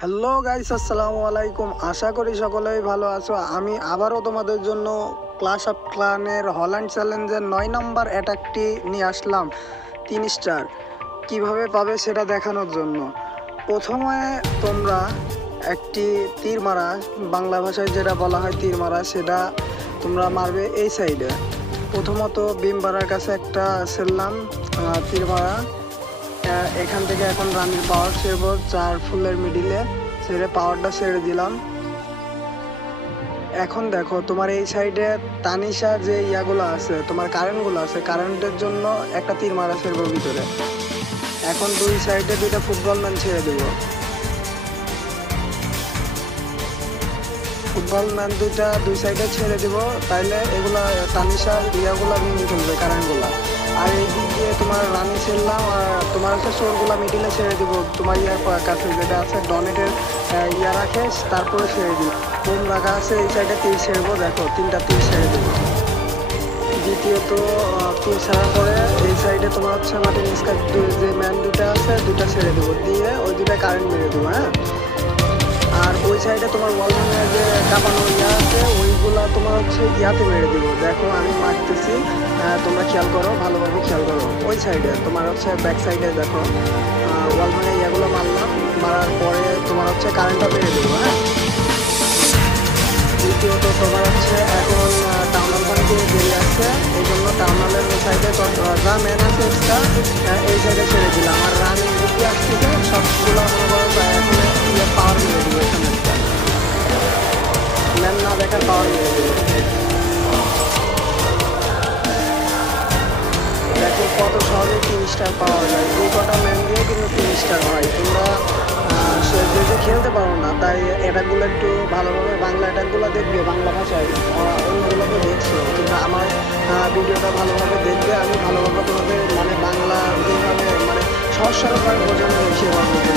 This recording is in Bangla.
হ্যালো গাইস, আসসালামু আলাইকুম। আশা করি সকলেই ভালো আছো। আমি আবারও তোমাদের জন্য ক্লাশ অফ ক্লানের হল্যান্ড চ্যালেঞ্জের 9 নম্বর অ্যাটাকটি নিয়ে আসলাম। 3 স্টার কিভাবে পাবে সেটা দেখানোর জন্য। প্রথমে তোমরা একটি তীর মারা, বাংলা ভাষায় যেটা বলা হয় তীর মারা, সেটা তোমরা মারবে এই সাইডে। প্রথমত বিমবাড়ার কাছে একটা ছেড়লাম তীর মারা। এখান থেকে এখন রানির পাওয়ার ছেড়ব 4 ফুলের মিডিলে, ছেড়ে পাওয়ারটা ছেড়ে দিলাম। এখন দেখো তোমার এই সাইডে তানিশা যে ইয়াগুলো আছে, তোমার কারেন্টগুলো আছে, কারেন্টের জন্য একটা তীর মারা ছেড়ব ভিতরে। এখন দুই সাইডে দুইটা ফুটবল ম্যান ছেড়ে দেব। ফুটবল ম্যান দুইটা দুই সাইডে ছেড়ে দেব, তাইলে এগুলা তানিশার ইয়াগুলা ভেঙে ফেলবে কারেন্টগুলা। আর এই দিক দিয়ে তোমার রানি ছেড়লাম, আর তোমার হচ্ছে চোরগুলা মিডিলে ছেড়ে দিব। তোমার ইয়ার কাছে যেটা আছে ডনেটের ইয়া রাখে, তারপরে ছেড়ে দিব। বোম রাখা আছে এই সাইডে, তীর ছেড়বো। দেখো 3টা তীর ছেড়ে দেবো। দ্বিতীয়ত তীর ছাড়ার পরে এই সাইডে তোমার হচ্ছে মাটির নিষ্কার যে ম্যান দুটা আছে, দুটা ছেড়ে দেবো, দিয়ে ওই দুটা কারেন্ট মেরে দেবো। হ্যাঁ, আর ওই সাইডে তোমার ওয়াল ভাঙার যে কাঁপানো ইয়া আছে, ওইগুলা তোমার হচ্ছে ইয়াতে মেরে দিব। দেখো আমি মারতেছি, তোমরা খেয়াল করো, ভালোভাবে খেয়াল করো। ওই সাইডে তোমার হচ্ছে ব্যাক সাইডে দেখো ওয়াল ভাঙা ইয়াগুলো মারলাম। মারার পরে তোমার হচ্ছে কারেন্টটা মেরে দেবো। হ্যাঁ, দ্বিতীয়ত তোমার হচ্ছে এখন টাউনাল পানিতে বেরিয়ে আসছে, এই জন্য টাউনালের ওই সাইডে যা ম্যান আছে এক্সট্রা এই সাইডে ছেড়ে দিলাম। আর রানিং দিকে আসতেছে সবগুলো মনে করো এখন পাওয়ার মেরে দেবো। এখানে ম্যান না দেখার পাওয়ার মেরে দেবো। দেখো কত সহজে 3 স্টার পাওয়া যায়। এই কটা ম্যান দিয়ে কিন্তু 3 স্টার হয়। তোমরা যে খেলতে পারো না, তাই অ্যাটাকগুলো একটু ভালোভাবে বাংলা অ্যাটাকগুলো দেখবে বাংলা ভাষায়। অন্যগুলোকে দেখছো, কিন্তু আমার ভিডিওটা ভালোভাবে দেখবে। আমি ভালোভাবে তোমাদের মানে বাংলা যেভাবে মানে সহজ সরলভাবে বোঝানোর চেষ্টা করবো।